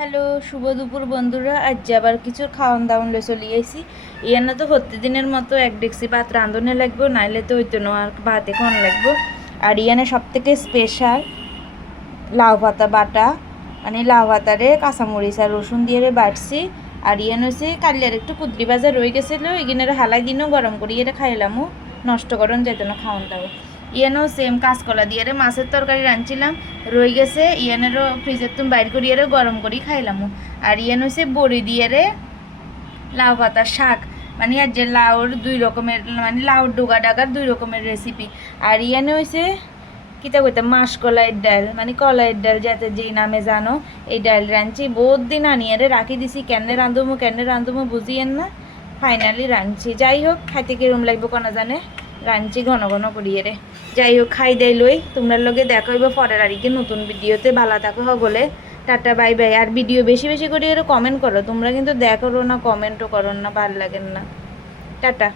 Hello, শুভ দুপুর বন্ধুরা। আজ আবার কিছু খাওয়ান দাওয়ান লয়ে চলে আইছি। ইয়ানা তো প্রতিদিনের মতো এক ডেকসি ভাত রাঁধুনে লাগবো, নাইলে তো হইতো না, আর ভাত এখন লাগবো। আর ইয়ানে সব থেকে স্পেশাল লাউ পাতা বাটা, মানে লাউ পাতারে কাঁচামরিচ আর রসুন দিয়ে বাটছি। আর ইয়ান হচ্ছে কালিয়ার একটু কুদ্রি বাজার রয়ে গেছিলো, এগিনের হালাই দিনও গরম করি এটা খাইলামও, নষ্ট করন যেত না খাওয়ান দাওয়া। ইয়ানও সেম কাঁচকলা দিয়ে মাছের তরকারি রাঁধছিলাম, রয়ে গেছে, ইয়ানেরও ফ্রিজের তুমি বাইর করি গরম করি খাইলামও। আর ইয়ান হচ্ছে বড়ি দিয়ে লাউ পাতার শাক, মানে আর যে লাউর দুই রকমের, মানে লাউর ডোগা ডাগার দুই রকমের রেসিপি। আর ইয়ানে হয়েছে কিতা কইতে মাসকলাইয়ের ডাল, মানে কলাইয়ের ডাল যাতে যেই নামে জানো, এই ডাল রাঁধছি বহুত দিন আনিয়ে রাখি দিছি, কেনে রাঁধুমো বুঝিয়েন না, ফাইনালি রাঁধছি। যাই হোক, খাইতে কিরম লাগবে কোনা জানে, রাঁধছি ঘন ঘন করিয়ে রে। যাই হোক, খাই দেই লই, তোমরা লগে দেখা হইব পরের আর কি নতুন ভিডিওতে। ভালো থাকো সকলে, টাটা বাই বাই। আর ভিডিও বেশি বেশি করে কমেন্ট করো, তোমরা কিন্তু দেখো না, কমেন্টও করো না, ভাল লাগেন না। টাটা।